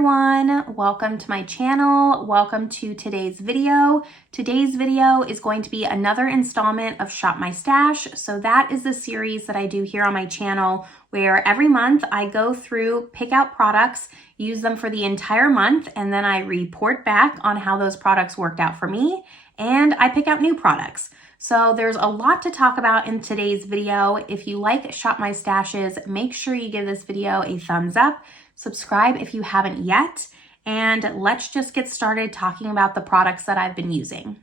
everyone, welcome to my channel. Welcome to today's video. Today's video is going to be another installment of Shop My Stash. So that is the series that I do here on my channel where every month I go through, pick out products, use them for the entire month, and then I report back on how those products worked out for me, and I pick out new products. So there's a lot to talk about in today's video. If you like Shop My Stashes, make sure you give this video a thumbs up. Subscribe if you haven't yet, and let's just get started talking about the products that I've been using.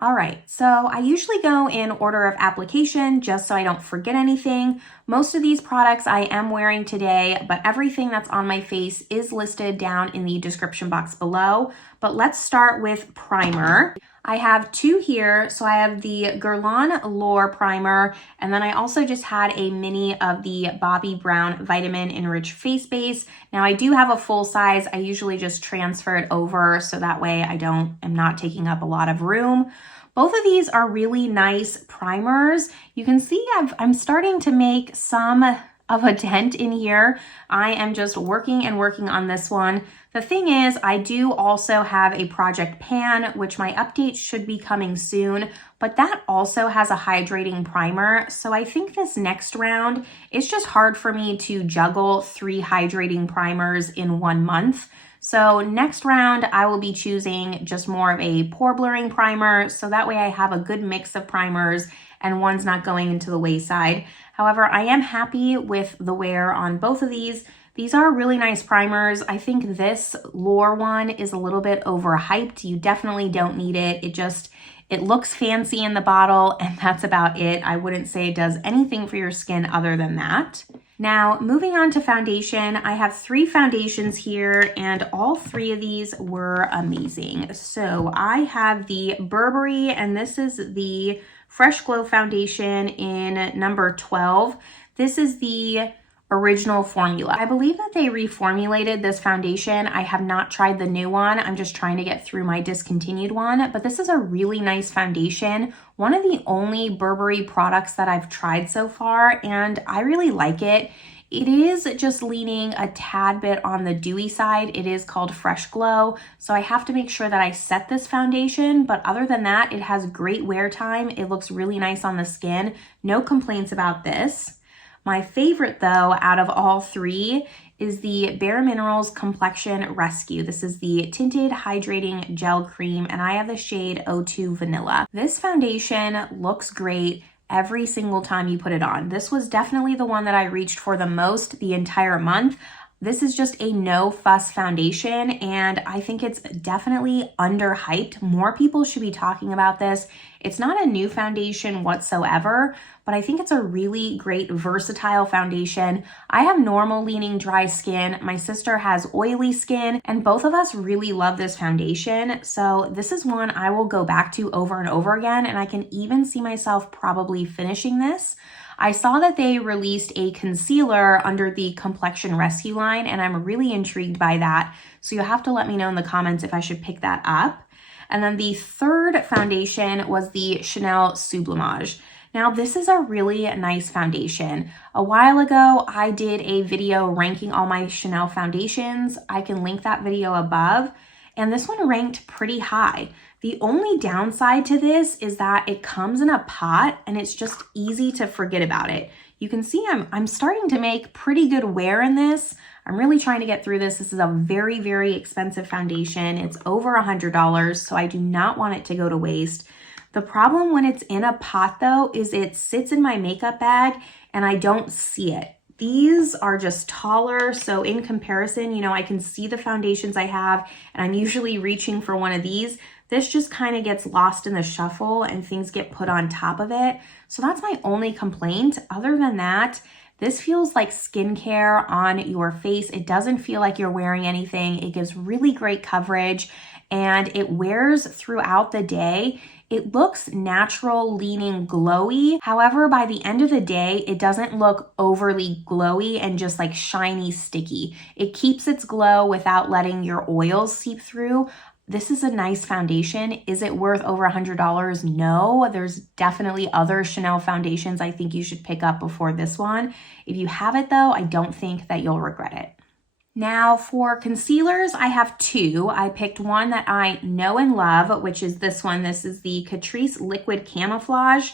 All right, so I usually go in order of application just so I don't forget anything. Most of these products I am wearing today, but everything that's on my face is listed down in the description box below. But let's start with primer. I have two here. So I have the Guerlain Lore Primer, and then I also just had a mini of the Bobbi Brown Vitamin Enriched Face Base. Now I do have a full size. I usually just transfer it over so that way I'm not taking up a lot of room. Both of these are really nice primers. You can see I'm starting to make some of a dent in here. I am just working on this one. The thing is, I do also have a Project Pan, which my update should be coming soon, but that also has a hydrating primer. So I think this next round, it's just hard for me to juggle 3 hydrating primers in 1 month. So next round, I will be choosing just more of a pore blurring primer. So that way I have a good mix of primers and one's not going into the wayside. However, I am happy with the wear on both of these. These are really nice primers. I think this Lore one is a little bit overhyped. You definitely don't need it. It looks fancy in the bottle, and that's about it. I wouldn't say it does anything for your skin other than that. Now, moving on to foundation, I have 3 foundations here, and all 3 of these were amazing. So I have the Burberry, and this is the Fresh Glow Foundation in number 12. This is the original formula. I believe that they reformulated this foundation. I have not tried the new one. I'm just trying to get through my discontinued one, but this is a really nice foundation. One of the only Burberry products that I've tried so far, and I really like it. It is just leaning a tad bit on the dewy side. It is called Fresh Glow, so I have to make sure that I set this foundation, but other than that, it has great wear time. It looks really nice on the skin. No complaints about this. My favorite, though, out of all 3 is the Bare Minerals Complexion Rescue. This is the Tinted Hydrating Gel Cream, and I have the shade 02 Vanilla. This foundation looks great every single time you put it on. This was definitely the one that I reached for the most the entire month. This is just a no fuss foundation, and I think it's definitely underhyped. More people should be talking about this. It's not a new foundation whatsoever, but I think it's a really great versatile foundation. I have normal leaning dry skin. My sister has oily skin, and both of us really love this foundation. So this is one I will go back to over and over again, and I can even see myself probably finishing this. I saw that they released a concealer under the Complexion Rescue line, and I'm really intrigued by that. So you'll have to let me know in the comments if I should pick that up. And then the third foundation was the Chanel Sublimage. Now, this is a really nice foundation. A while ago, I did a video ranking all my Chanel foundations. I can link that video above, and this one ranked pretty high. The only downside to this is that it comes in a pot, and it's just easy to forget about it. You can see I'm starting to make pretty good wear in this. I'm really trying to get through this. This is a very, very expensive foundation. It's over $100, so I do not want it to go to waste. The problem when it's in a pot, though, is it sits in my makeup bag and I don't see it. These are just taller, so in comparison, I can see the foundations I have, and I'm usually reaching for one of these. This just kind of gets lost in the shuffle and things get put on top of it. So that's my only complaint. Other than that, this feels like skincare on your face. It doesn't feel like you're wearing anything. It gives really great coverage, and it wears throughout the day. It looks natural, leaning glowy. However, by the end of the day, it doesn't look overly glowy and just like shiny, sticky. It keeps its glow without letting your oils seep through. This is a nice foundation. Is it worth over $100? No, there's definitely other Chanel foundations I think you should pick up before this one. If you have it though, I don't think that you'll regret it. Now for concealers, I have two. I picked one that I know and love, which is this one. This is the Catrice Liquid Camouflage.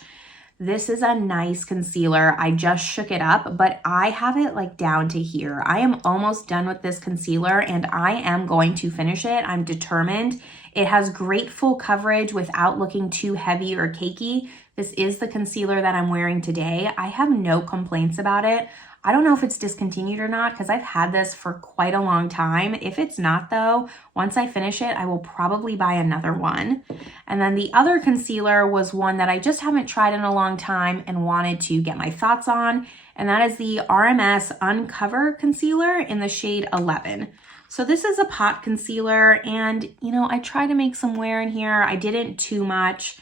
This is a nice concealer. I just shook it up, but I have it like down to here. I am almost done with this concealer and I am going to finish it. I'm determined. It has great full coverage without looking too heavy or cakey. This is the concealer that I'm wearing today. I have no complaints about it. I don't know if it's discontinued or not because I've had this for quite a long time. If it's not though, once I finish it, I will probably buy another one. And then the other concealer was one that I just haven't tried in a long time and wanted to get my thoughts on. And that is the RMS Uncover Concealer in the shade 11. So this is a pot concealer and you know, I try to make some wear in here. I didn't too much.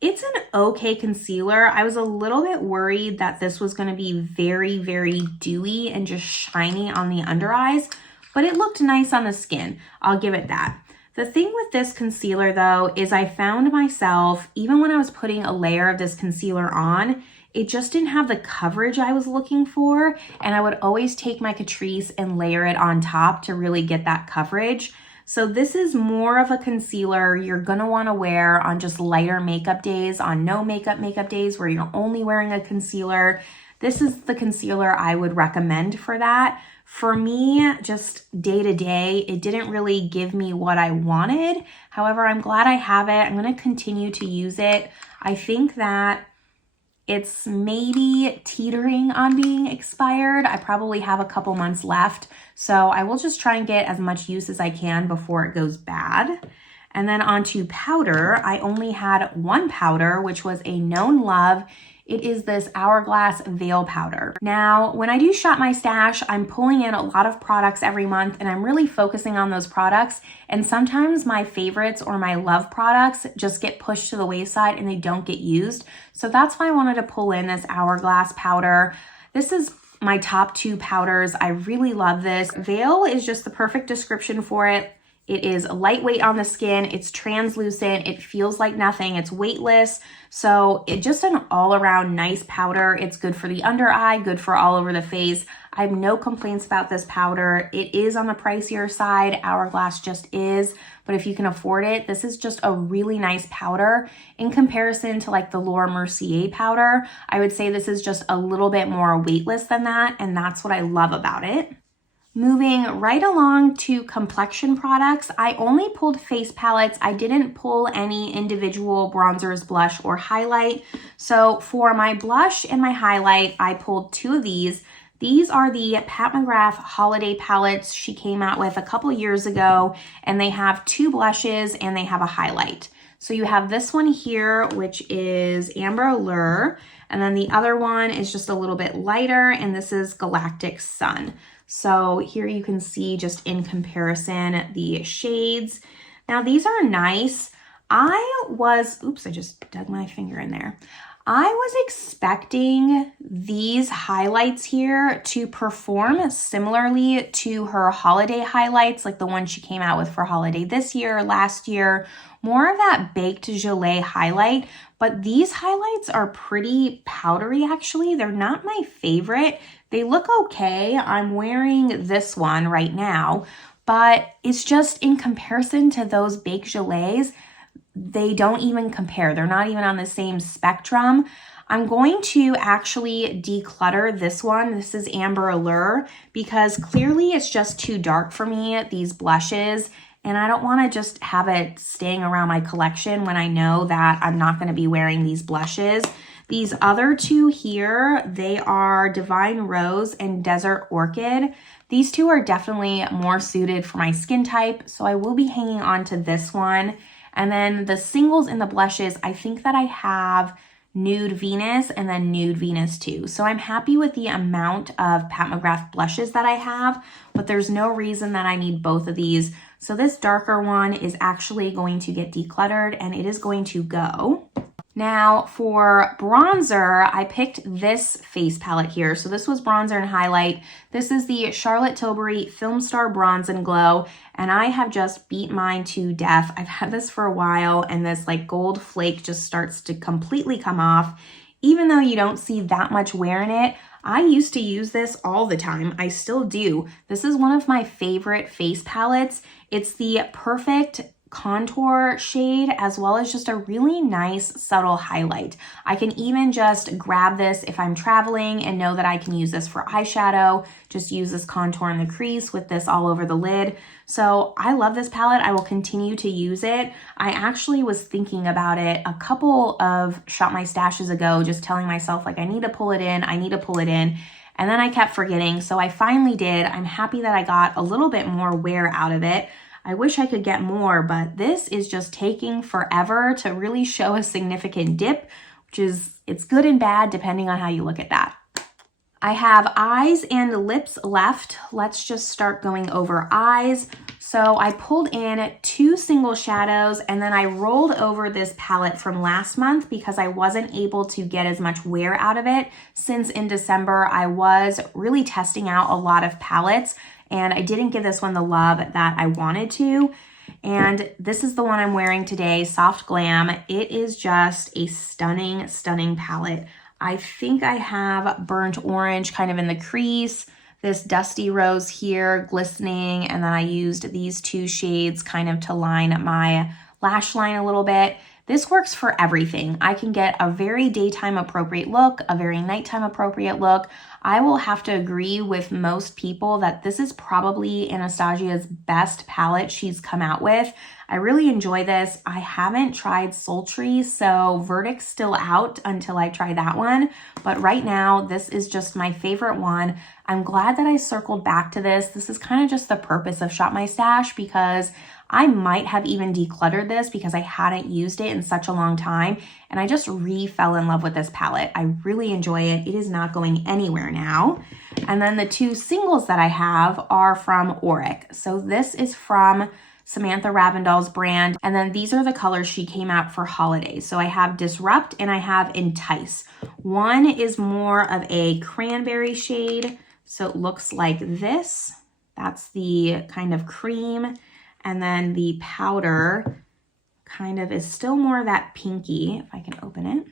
It's an okay concealer. I was a little bit worried that this was going to be very, very dewy and just shiny on the under eyes, but it looked nice on the skin. I'll give it that. The thing with this concealer though is I found myself, even when I was putting a layer of this concealer on, it just didn't have the coverage I was looking for, and I would always take my Catrice and layer it on top to really get that coverage. So this is more of a concealer you're gonna wanna wear on just lighter makeup days, on no makeup days where you're only wearing a concealer. This is the concealer I would recommend for that. For me, just day to day, it didn't really give me what I wanted. However, I'm glad I have it. I'm gonna continue to use it. I think that it's maybe teetering on being expired. I probably have a couple months left, so I will just try and get as much use as I can before it goes bad. And then onto powder, I only had one powder, which was a known love. It is this Hourglass Veil Powder. Now, when I do Shop My Stash, I'm pulling in a lot of products every month and I'm really focusing on those products. And sometimes my favorites or my love products just get pushed to the wayside and they don't get used. So that's why I wanted to pull in this Hourglass powder. This is my top two powders. I really love this. Veil is just the perfect description for it. It is lightweight on the skin, it's translucent, it feels like nothing, it's weightless. So it's just an all around nice powder. It's good for the under eye, good for all over the face. I have no complaints about this powder. It is on the pricier side, Hourglass just is, but if you can afford it, this is just a really nice powder. In comparison to like the Laura Mercier powder, I would say this is just a little bit more weightless than that, and that's what I love about it. Moving right along to complexion products, I only pulled face palettes. I didn't pull any individual bronzers, blush, or highlight. So for my blush and my highlight, I pulled two of these. These are the Pat McGrath holiday palettes she came out with a couple years ago, and they have two blushes and they have a highlight. So you have this one here, which is Amber Allure, and then the other one is just a little bit lighter, and this is Galactic Sun. So here you can see just in comparison the shades. Now these are nice. Oops, I just dug my finger in there. I was expecting these highlights here to perform similarly to her holiday highlights, like the one she came out with for holiday this year, last year, more of that baked gelée highlight. But these highlights are pretty powdery actually. They're not my favorite. They look okay. I'm wearing this one right now, but it's just in comparison to those baked gelées, they don't even compare. They're not even on the same spectrum. I'm going to actually declutter this one. This is Amber Allure because clearly it's just too dark for me, these blushes, and I don't want to just have it staying around my collection when I know that I'm not going to be wearing these blushes. These other two here, they are Divine Rose and Desert Orchid. These two are definitely more suited for my skin type, so I will be hanging on to this one. And then the singles in the blushes, I think that I have Nude Venus and then Nude Venus 2. So I'm happy with the amount of Pat McGrath blushes that I have, but there's no reason that I need both of these. So this darker one is actually going to get decluttered and it is going to go. Now for bronzer, I picked this face palette here. So this was bronzer and highlight. This is the Charlotte Tilbury Filmstar Bronze and Glow, and I have just beat mine to death. I've had this for a while, and this like gold flake just starts to completely come off. Even though you don't see that much wear in it, I used to use this all the time. I still do. This is one of my favorite face palettes. It's the perfect contour shade as well as just a really nice subtle highlight. I can even just grab this if I'm traveling and know that I can use this for eyeshadow, just use this contour in the crease with this all over the lid. So I love this palette. I will continue to use it. I actually was thinking about it a couple of Shop My Stashes ago, just telling myself like I need to pull it in, I need to pull it in. And then I kept forgetting. So I finally did. I'm happy that I got a little bit more wear out of it. I wish I could get more, but this is just taking forever to really show a significant dip, which is, it's good and bad depending on how you look at that. I have eyes and lips left. Let's just start going over eyes. So I pulled in 2 single shadows and then I rolled over this palette from last month because I wasn't able to get as much wear out of it since in December I was really testing out a lot of palettes and I didn't give this one the love that I wanted to. And this is the one I'm wearing today, Soft Glam. It is just a stunning, stunning palette. I think I have burnt orange kind of in the crease, this dusty rose here glistening, and then I used these 2 shades kind of to line my lash line a little bit. This works for everything. I can get a very daytime appropriate look, a very nighttime appropriate look. I will have to agree with most people that this is probably Anastasia's best palette she's come out with. I really enjoy this. I haven't tried Sultry, so verdict's still out until I try that one. But right now, this is just my favorite one. I'm glad that I circled back to this. This is kind of just the purpose of Shop My Stash because I might have even decluttered this because I hadn't used it in such a long time and I just fell in love with this palette. I really enjoy it. It is not going anywhere now. And then the 2 singles that I have are from Auric. So this is from Samantha Ravindell's brand. And then these are the colors she came out for holidays. So I have Disrupt and I have Entice. One is more of a cranberry shade. So it looks like this. That's the kind of cream. And then the powder kind of is still more that pinky, if I can open it.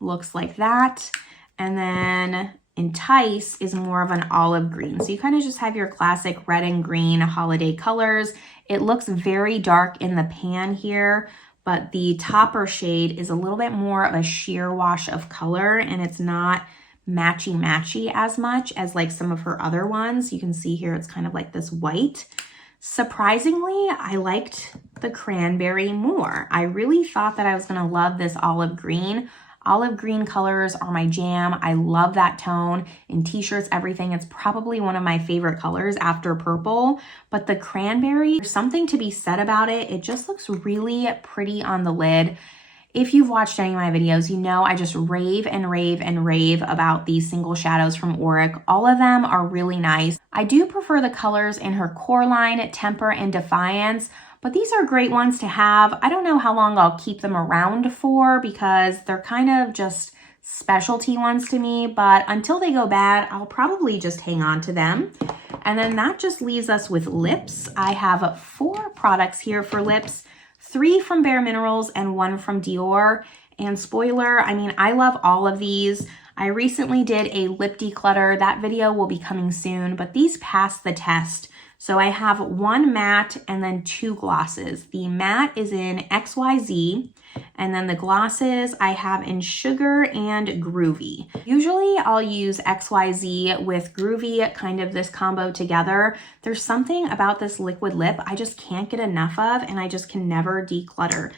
Looks like that. And then Entice is more of an olive green. So you kind of just have your classic red and green holiday colors. It looks very dark in the pan here, but the topper shade is a little bit more of a sheer wash of color and it's not matchy-matchy as much as like some of her other ones. You can see here it's kind of like this white. Surprisingly, I liked the cranberry more. I really thought that I was gonna love this olive green. Olive green colors are my jam. I love that tone in t-shirts, everything. It's probably one of my favorite colors after purple, but the cranberry, there's something to be said about it. It just looks really pretty on the lid. If you've watched any of my videos, you know I just rave and rave and rave about these single shadows from Auric. All of them are really nice. I do prefer the colors in her core line, Temper and Defiance, but these are great ones to have. I don't know how long I'll keep them around for because they're kind of just specialty ones to me, but until they go bad, I'll probably just hang on to them. And then that just leaves us with lips. I have 4 products here for lips. 3 from Bare Minerals and 1 from Dior. And spoiler, I mean, I love all of these. I recently did a lip declutter. That video will be coming soon, but these passed the test. So I have 1 matte and then 2 glosses. The matte is in XYZ, and then the glosses I have in Sugar and Groovy. Usually I'll use XYZ with Groovy, kind of this combo together. There's something about this liquid lip I just can't get enough of, and I just can never declutter.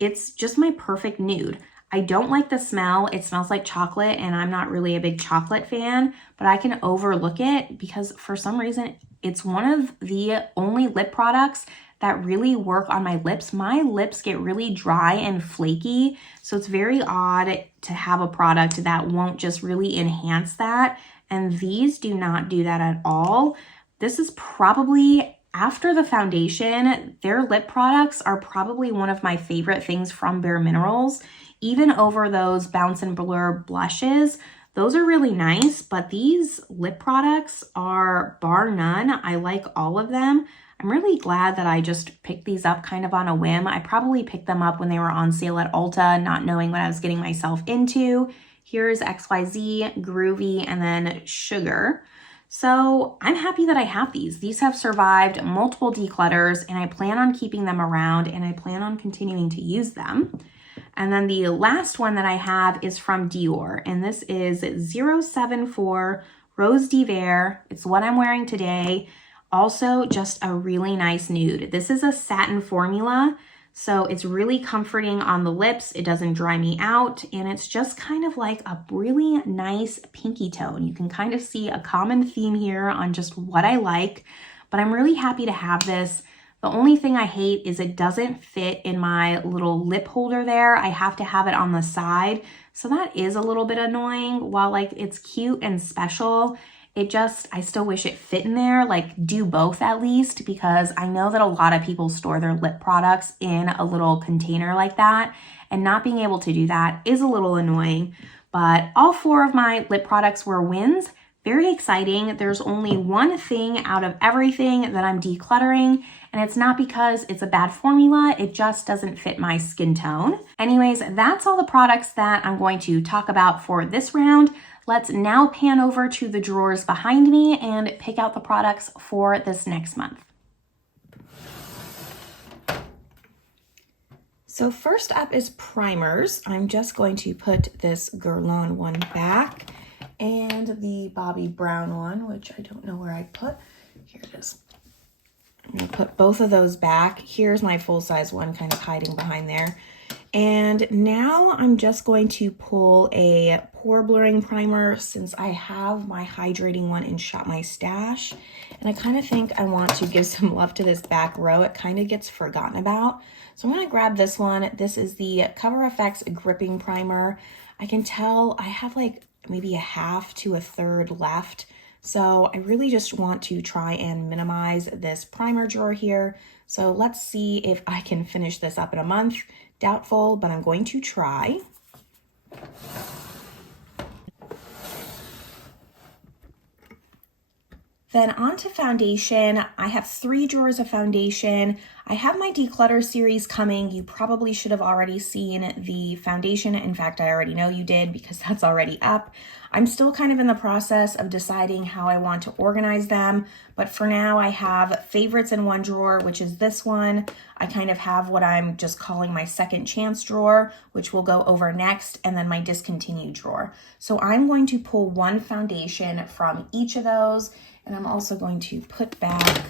It's just my perfect nude. I don't like the smell. It smells like chocolate, and I'm not really a big chocolate fan, but I can overlook it because for some reason, it's one of the only lip products that really work on my lips. My lips get really dry and flaky, so it's very odd to have a product that won't just really enhance that, and these do not do that at all. This is probably, after the foundation, their lip products are probably one of my favorite things from Bare Minerals, even over those Bounce and Blur blushes. Those are really nice, but these lip products are bar none. I like all of them. I'm really glad that I just picked these up kind of on a whim. I probably picked them up when they were on sale at Ulta, not knowing what I was getting myself into. Here's XYZ, Groovy, and then Sugar. So I'm happy that I have these. These have survived multiple declutters, and I plan on keeping them around, and I plan on continuing to use them. And then the last one that I have is from Dior, and this is 074 Rose d'Hiver. It's what I'm wearing today. Also, just a really nice nude. This is a satin formula, so it's really comforting on the lips. It doesn't dry me out, and it's just kind of like a really nice pinky tone. You can kind of see a common theme here on just what I like, but I'm really happy to have this. The only thing I hate is it doesn't fit in my little lip holder there. I have to have it on the side. So that is a little bit annoying. While like it's cute and special, I still wish it fit in there. Like do both at least, because I know that a lot of people store their lip products in a little container like that, and not being able to do that is a little annoying. But all 4 of my lip products were wins. Very exciting. There's only one thing out of everything that I'm decluttering, and it's not because it's a bad formula, it just doesn't fit my skin tone. Anyways, that's all the products that I'm going to talk about for this round. Let's now pan over to the drawers behind me and pick out the products for this next month. So first up is primers. I'm just going to put this Guerlain one back, and the Bobbi Brown one, which I don't know where I put. Here it is. I'm going to put both of those back. Here's my full-size one kind of hiding behind there. And now I'm just going to pull a pore blurring primer since I have my hydrating one in Shop My Stash. And I kind of think I want to give some love to this back row. It kind of gets forgotten about. So I'm going to grab this one. This is the Cover FX Gripping Primer. I can tell I have like maybe a half to a third left. So I really just want to try and minimize this primer drawer here. So let's see if I can finish this up in a month. Doubtful, but I'm going to try. Then on to foundation. I have 3 drawers of foundation. I have my declutter series coming. You probably should have already seen the foundation. In fact, I already know you did because that's already up. I'm still kind of in the process of deciding how I want to organize them, but for now I have favorites in one drawer, which is this one. I kind of have what I'm just calling my second chance drawer, which will go over next, and then my discontinued drawer. So I'm going to pull one foundation from each of those, and I'm also going to put back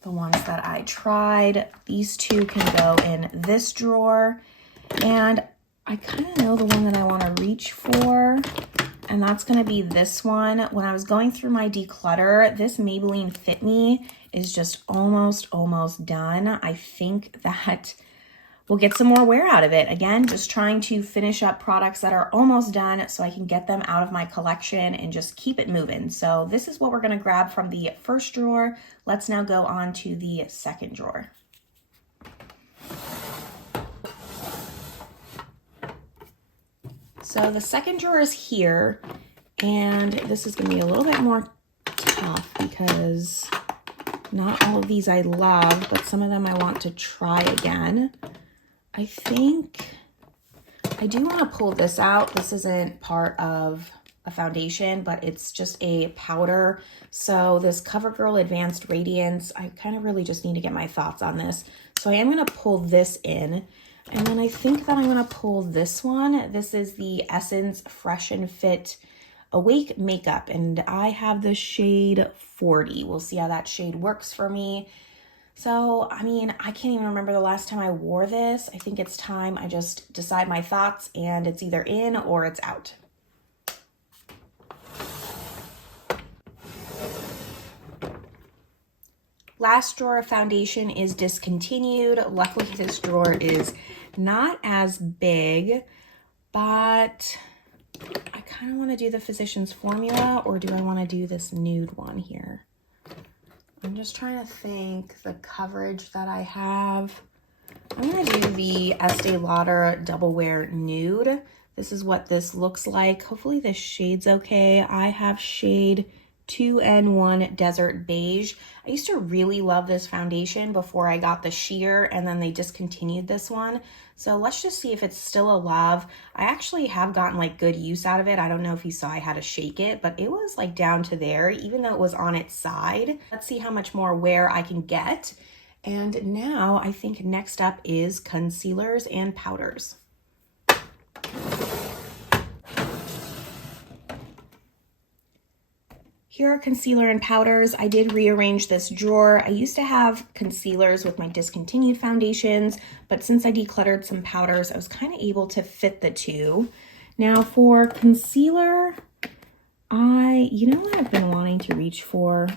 the ones that I tried. These 2 can go in this drawer, and I kind of know the one that I want to reach for, and that's going to be this one. When I was going through my declutter, this Maybelline Fit Me is just almost done. I think that we'll get some more wear out of it. Again, just trying to finish up products that are almost done so I can get them out of my collection and just keep it moving. So this is what we're going to grab from the first drawer. Let's now go on to the second drawer. So the second drawer is here, and this is going to be a little bit more tough because not all of these I love, but some of them I want to try again. I think I do want to pull this out. This isn't part of a foundation, but it's just a powder. So this CoverGirl Advanced Radiance, I kind of really just need to get my thoughts on this. So I am going to pull this in. And then I think that I'm going to pull this one. This is the Essence Fresh and Fit Awake Makeup, and I have the shade 40. We'll see how that shade works for me. So, I mean, I can't even remember the last time I wore this. I think it's time I just decide my thoughts, and it's either in or it's out. Last drawer of foundation is discontinued. Luckily, this drawer is not as big, but I kind of want to do the Physicians Formula, or do I want to do this nude one here? I'm just trying to think the coverage that I have. I'm going to do the Estee Lauder Double Wear Nude. This is what this looks like. Hopefully this shade's okay. I have shade 2N1 Desert Beige. I used to really love this foundation before I got the sheer, and then they discontinued this one. So let's just see if it's still a love. I actually have gotten like good use out of it. I don't know if you saw I had to shake it, but it was like down to there, even though it was on its side. Let's see how much more wear I can get. And now I think next up is concealers and powders. Here are concealer and powders. I did rearrange this drawer. I used to have concealers with my discontinued foundations, but since I decluttered some powders, I was kind of able to fit the two. Now for concealer, you know what I've been wanting to reach for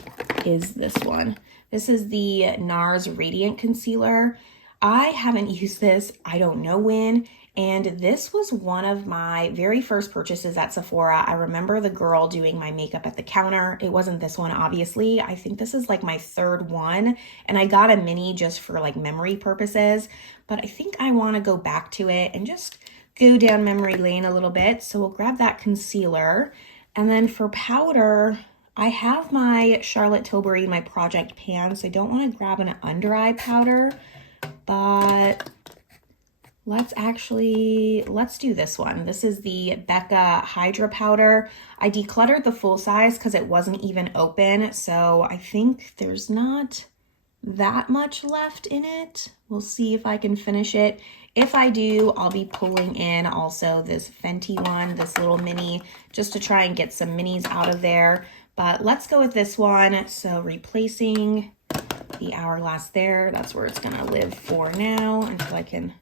is this one. This is the NARS Radiant Concealer. I haven't used this, I don't know when, and this was one of my very first purchases at Sephora. I remember the girl doing my makeup at the counter. It wasn't this one, obviously. I think this is like my third one, and I got a mini just for like memory purposes, but I think I want to go back to it and just go down memory lane a little bit. So we'll grab that concealer, and then for powder, I have my Charlotte Tilbury, my Project Pan, so I don't want to grab an under eye powder, but let's do this one. This is the Becca Hydra Powder. I decluttered the full size because it wasn't even open, so I think there's not that much left in it. We'll see if I can finish it. If I do, I'll be pulling in also this Fenty one, this little mini, just to try and get some minis out of there. But let's go with this one. So replacing the Hourglass there, that's where it's gonna live for now until I can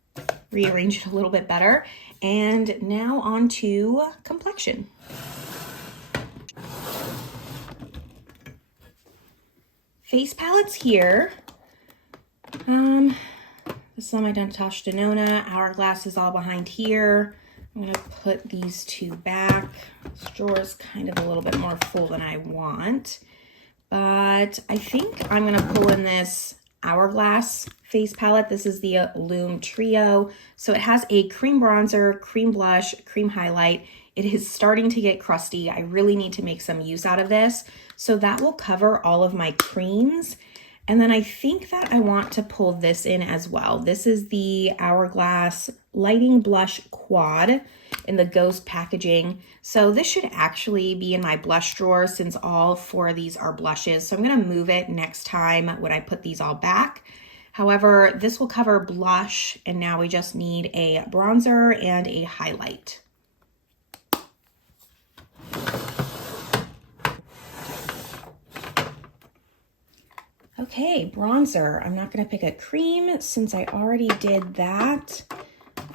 rearrange it a little bit better. And now on to complexion. Face palettes here. This is on my Natasha Denona. Hourglass is all behind here. I'm gonna put these two back. This drawer is kind of a little bit more full than I want, but I think I'm gonna pull in this Hourglass face palette. This is the Lume Trio. So it has a cream bronzer, cream blush, cream highlight. It is starting to get crusty. I really need to make some use out of this. So that will cover all of my creams. And then I think that I want to pull this in as well. This is the Hourglass Lighting Blush Quad in the Ghost packaging. So this should actually be in my blush drawer since all four of these are blushes. So I'm gonna move it next time when I put these all back. However, this will cover blush, and now we just need a bronzer and a highlight. Okay, bronzer. I'm not gonna pick a cream since I already did that.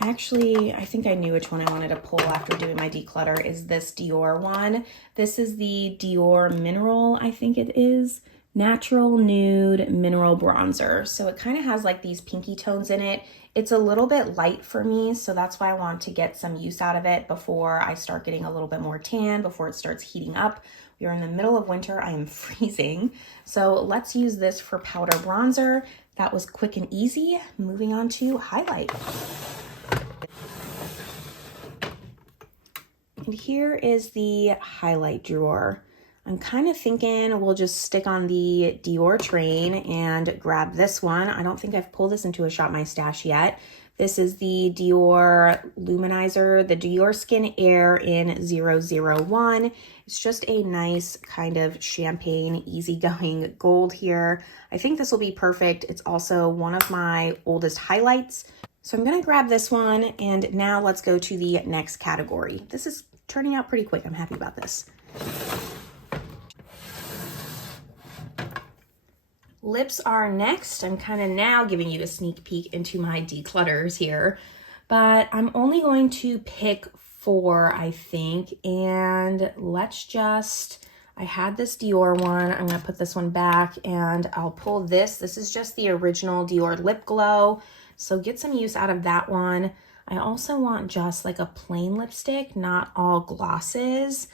Actually, I think I knew which one I wanted to pull after doing my declutter is this Dior one. This is the Dior Mineral, I think it is. Natural Nude Mineral Bronzer. So it kind of has like these pinky tones in it. It's a little bit light for me, so that's why I want to get some use out of it before I start getting a little bit more tan, before it starts heating up. We are in the middle of winter. I am freezing. So let's use this for powder bronzer. That was quick and easy. Moving on to highlight. And here is the highlight drawer. I'm kind of thinking we'll just stick on the Dior train and grab this one. I don't think I've pulled this into a Shop My Stash yet. This is the Dior Luminizer, the Dior Skin Air in 001. It's just a nice kind of champagne, easygoing gold here. I think this will be perfect. It's also one of my oldest highlights. So I'm gonna grab this one, and now let's go to the next category. This is turning out pretty quick. I'm happy about this. Lips are next. I'm kind of now giving you a sneak peek into my declutters here, but I'm only going to pick 4, I think, and let's just, I had this Dior one. I'm gonna put this one back and I'll pull this. This is just the original Dior Lip Glow, so get some use out of that one. I also want just like a plain lipstick, not all glosses.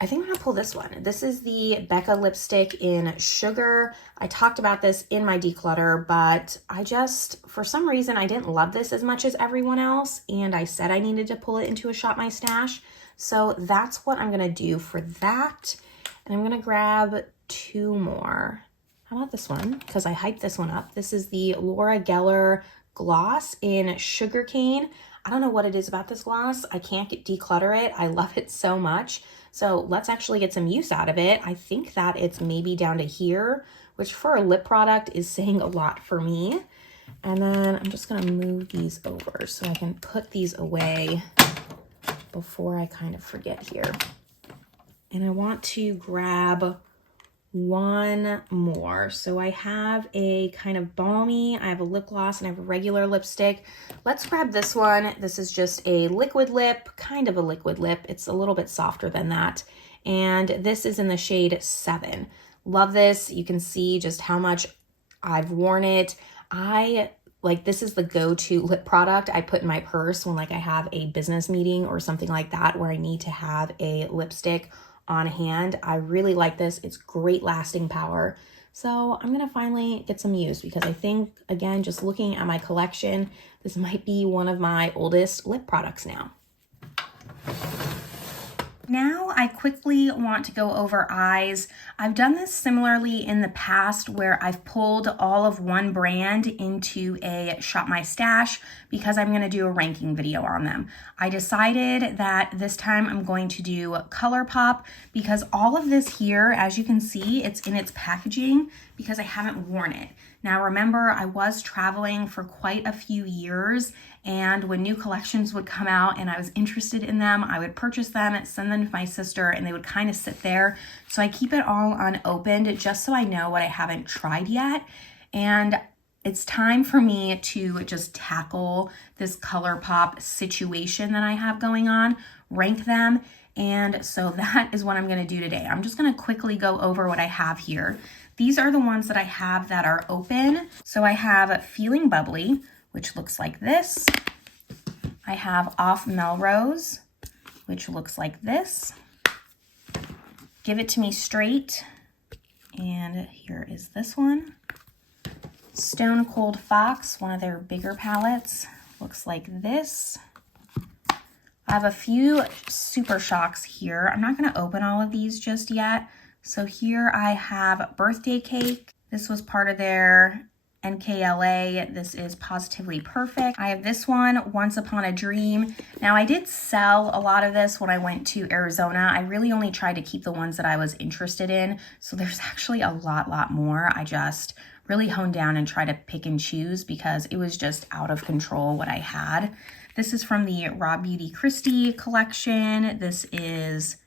I think I'm gonna pull this one. This is the Becca lipstick in Sugar. I talked about this in my declutter, but I just, for some reason, I didn't love this as much as everyone else, and I said I needed to pull it into a Shop My Stash. So that's what I'm gonna do for that. And I'm gonna grab 2 more. How about this one? Because I hyped this one up. This is the Laura Geller gloss in Sugarcane. I don't know what it is about this gloss. I can't declutter it. I love it so much. So let's actually get some use out of it. I think that it's maybe down to here, which for a lip product is saying a lot for me. And then I'm just gonna move these over so I can put these away before I kind of forget here. And I want to grab 1 more. So I have a kind of balmy, I have a lip gloss, and I have a regular lipstick. Let's grab this one. This is just a liquid lip, kind of a liquid lip. It's a little bit softer than that. And this is in the shade 7. Love this. You can see just how much I've worn it. This is the go-to lip product I put in my purse when like I have a business meeting or something like that where I need to have a lipstick on hand. I really like this. It's great lasting power. So I'm gonna finally get some use because I think, again, just looking at my collection, this might be one of my oldest lip products now. Now I quickly want to go over eyes. I've done this similarly in the past where I've pulled all of one brand into a Shop My Stash because I'm going to do a ranking video on them. I decided that this time I'm going to do ColourPop because all of this here, as you can see, it's in its packaging because I haven't worn it. Now remember, I was traveling for quite a few years, and when new collections would come out and I was interested in them, I would purchase them, send them to my sister, and they would kind of sit there. So I keep it all unopened just so I know what I haven't tried yet. And it's time for me to just tackle this ColourPop situation that I have going on, rank them. And so that is what I'm going to do today. I'm just going to quickly go over what I have here. These are the ones that I have that are open. So I have Feeling Bubbly, which looks like this. I have Off Melrose, which looks like this. Give It To Me Straight, and here is this one. Stone Cold Fox, one of their bigger palettes, looks like this. I have a few Super Shocks here. I'm not going to open all of these just yet. So here I have Birthday Cake. This was part of their NKLA. This is Positively Perfect. I have this one, Once Upon a Dream. Now I did sell a lot of this when I went to Arizona. I really only tried to keep the ones that I was interested in. So there's actually a lot more. I just really honed down and try to pick and choose because it was just out of control what I had. This is from the Raw Beauty Christie collection. This is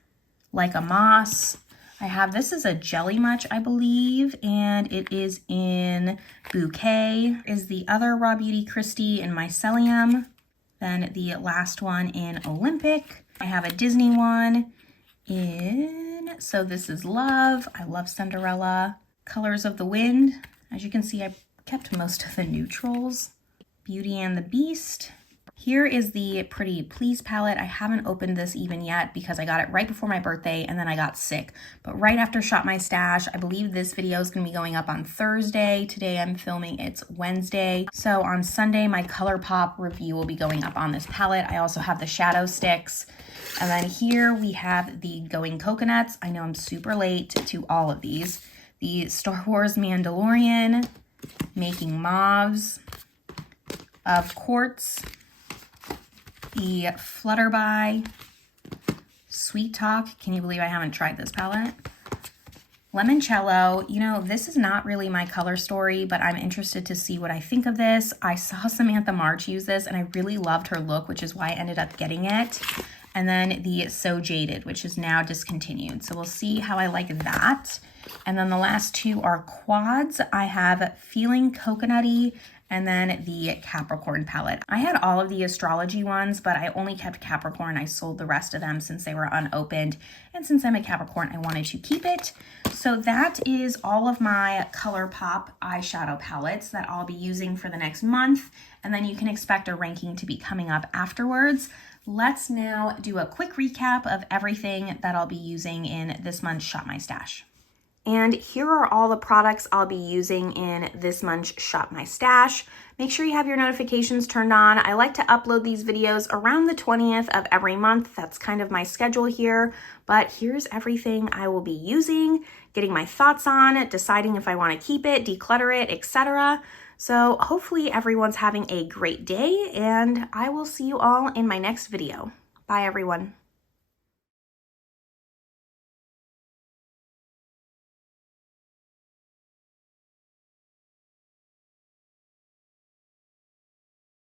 Like a Moss. I have, this is a Jelly Much, I believe, and it is in Bouquet. Is the other Raw Beauty Christie in Mycelium. Then the last one in Olympic. I have a Disney one in, so this is Love. I love Cinderella. Colors of the Wind. As you can see, I kept most of the neutrals. Beauty and the Beast. Here is the Pretty Please palette. I haven't opened this even yet because I got it right before my birthday and then I got sick. But right after Shop My Stash, I believe this video is going to be going up on Thursday. Today I'm filming, it's Wednesday. So on Sunday, my ColourPop review will be going up on this palette. I also have the shadow sticks. And then here we have the Going Coconuts. I know I'm super late to all of these. The Star Wars Mandalorian, Making Mauves, of Quartz, the Flutterby, Sweet Talk. Can you believe I haven't tried this palette? Limoncello. You know, this is not really my color story, but I'm interested to see what I think of this. I saw Samantha March use this and I really loved her look, which is why I ended up getting it. And then the So Jaded, which is now discontinued. So we'll see how I like that. And then the last two are quads. I have Feeling Coconutty and then the Capricorn palette. I had all of the astrology ones, but I only kept Capricorn. I sold the rest of them since they were unopened. And since I'm a Capricorn, I wanted to keep it. So that is all of my ColourPop eyeshadow palettes that I'll be using for the next month. And then you can expect a ranking to be coming up afterwards. Let's now do a quick recap of everything that I'll be using in this month's Shop My Stash. And here are all the products I'll be using in this month's Shop My Stash. Make sure you have your notifications turned on. I like to upload these videos around the 20th of every month. That's kind of my schedule here, but here's everything I will be using, getting my thoughts on, deciding if I want to keep it, declutter it, etc. So hopefully everyone's having a great day, and I will see you all in my next video. Bye, everyone.